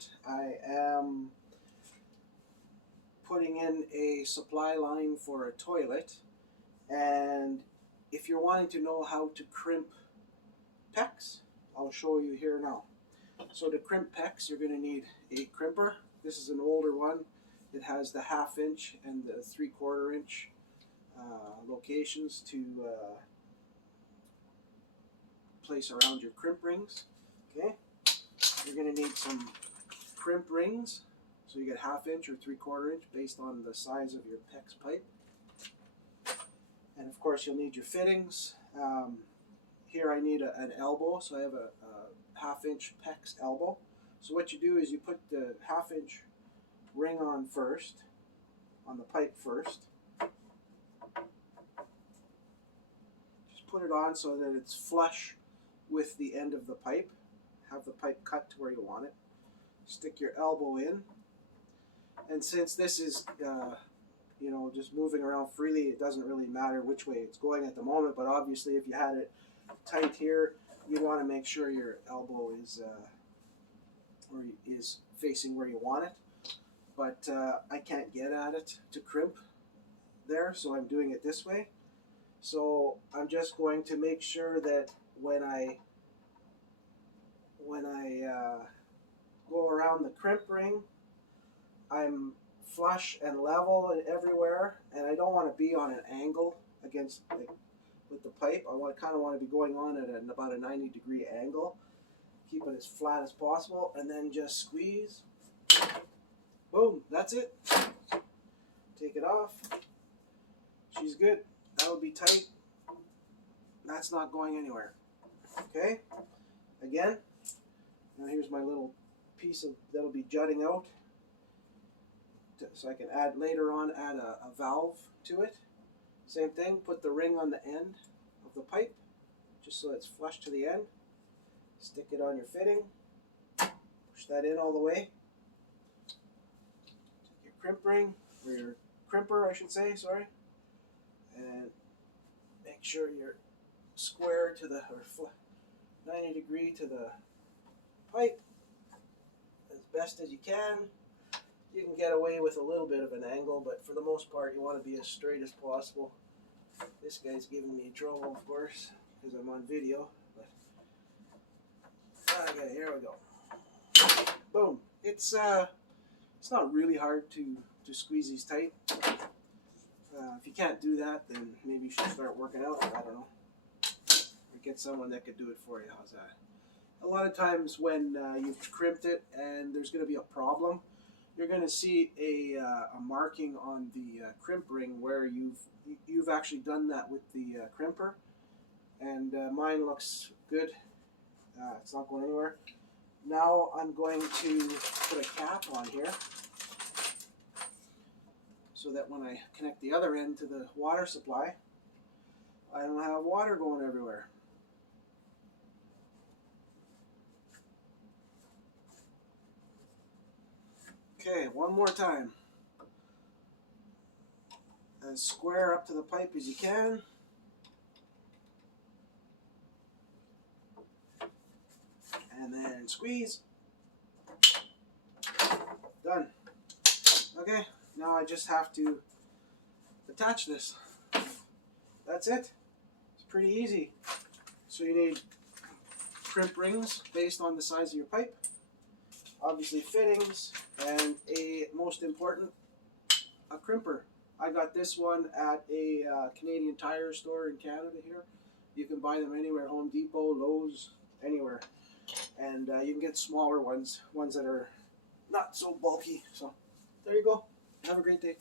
moment I am putting in a supply line for a toilet, and if you're wanting to know how to crimp PEX, I'll show you here now. So to crimp PEX, you're going to need a crimper. This is an older one. It has the 1/2 inch and the 3/4 inch locations to place around your crimp rings. Okay, you're going to need some crimp rings. So you get 1/2 inch or 3/4 inch based on the size of your PEX pipe. And of course you'll need your fittings. Here I need an elbow, so I have a 1/2 inch PEX elbow. So what you do is you put the 1/2 inch ring on first, on the pipe first. Just put it on so that it's flush with the end of the pipe. Have the pipe cut to where you want it. Stick your elbow in. And since this is just moving around freely, it doesn't really matter which way it's going at the moment, but obviously if you had it tight here, you want to make sure your elbow is facing where you want it. But I can't get at it to crimp there, so I'm doing it this way. So I'm just going to make sure that when I go around the crimp ring, I'm flush and level everywhere, and I don't want to be on an angle with the pipe. I kind of want to be going on at about a 90-degree angle. Keep it as flat as possible, and then just squeeze. Boom, that's it. Take it off. She's good. That'll be tight. That's not going anywhere. Okay? Again, now here's my little piece that'll be jutting out. So I can add a valve to it. Same thing, put the ring on the end of the pipe, just so it's flush to the end. Stick it on your fitting. Push that in all the way. Take your crimp ring, or your crimper I should say, sorry. And make sure you're square to the, or 90 degree to the pipe as best as you can. You can get away with a little bit of an angle, but for the most part you want to be as straight as possible. This guy's giving me trouble, of course, because I'm on video. But okay, here we go. Boom. It's not really hard to squeeze these tight. If you can't do that, then maybe you should start working out. I don't know. Or get someone that could do it for you. How's that? A lot of times when you've crimped it and there's going to be a problem, you're going to see a marking on the crimp ring where you've actually done that with the crimper, and mine looks good. It's not going anywhere. Now I'm going to put a cap on here so that when I connect the other end to the water supply, I don't have water going everywhere. Okay, one more time. As square up to the pipe as you can. And then squeeze. Done. Okay, now I just have to attach this. That's it. It's pretty easy. So you need crimp rings based on the size of your pipe. Obviously fittings, and most important, a crimper. I got this one at a Canadian Tire store in Canada here. You can buy them anywhere, Home Depot, Lowe's, anywhere. And you can get smaller ones that are not so bulky. So there you go. Have a great day.